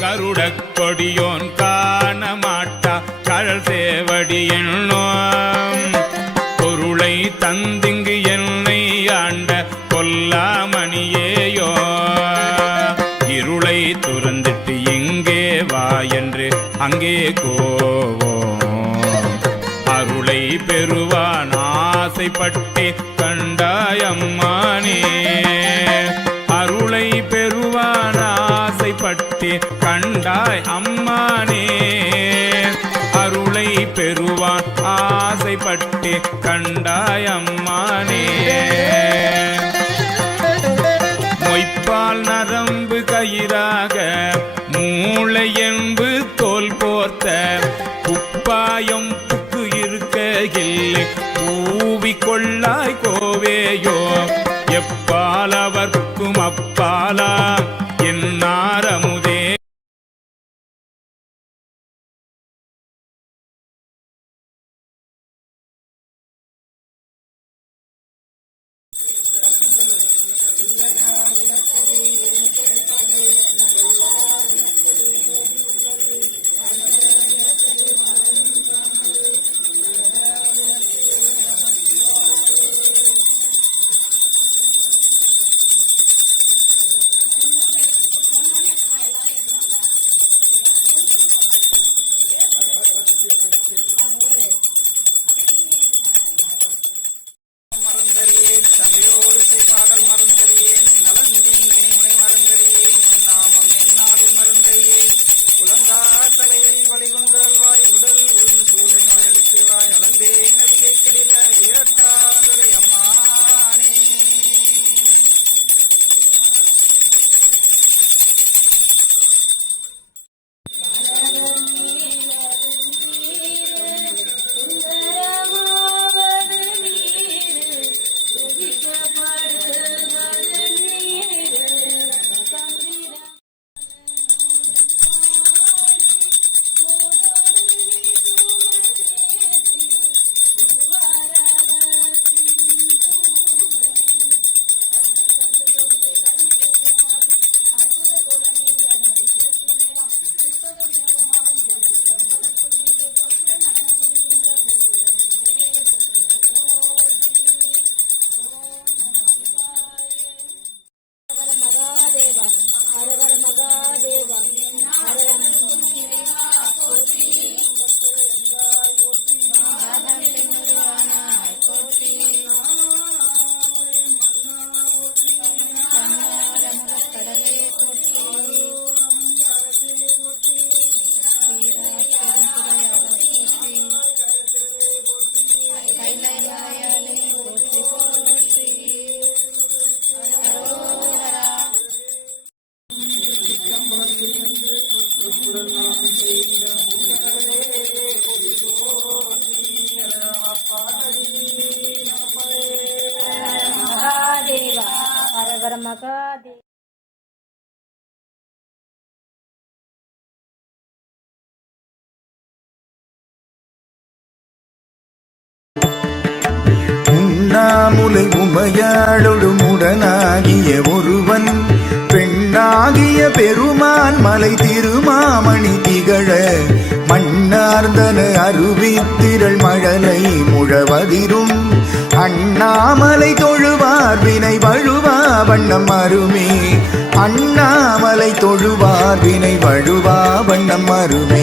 கருடக் கொடியோன் காண மாட்டா கழல் சேவடி எண்ணோம் பொருளை தந்திங்கு என்னை ஆண்ட கொல்லாமணியேயோ இருளை துறந்துட்டு இங்கே வா என்று அங்கே கோவோம். அருளை பெறுவான் ஆசைப்பட்டே கண்டாயம்மா பெறுவான் ஆசைப்பட்டு கண்டாயம்மானே மொய்ப்பால் நரம்பு கயிறாக மூளை என்பு தோல் போர்த்த குப்பாயம் புக்கு இருக்கையில் பூவி கொள்ளாய் கோவேயோ. எப்பால் அவர்க்கும் அப்பாலா ஹரஹர மகாதேவா உண்ணாமுலை உமையாளொடு ஒருவன் பெண்ணாகிய பெருமான் மலை திருமாமணி திகழ மண்ணார்ந்தன அருவித்திரள் மழலை முழவதிரும் அண்ணாமலை தொழுவார் வண்ணம் அருமே. அண்ணாமலை தொழுவார் வினை வழுவா வண்ணம் அருமே.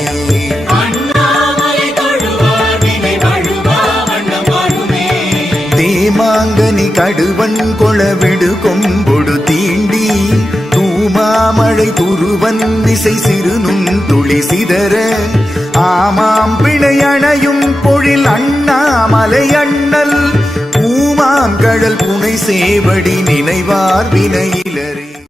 தேமாங்கனி கடுவன் கொளவிடு கொம்பொடு தீண்டி தூமாமழை துருவன் திசை சிறுனும் துளி சிதற. ஆமாம் பிணையணையும் பொழில் அண்ணாமலை அண்ணல் பூமாங்கடல் புனை சேவடி நினைவார் வினையிலரே.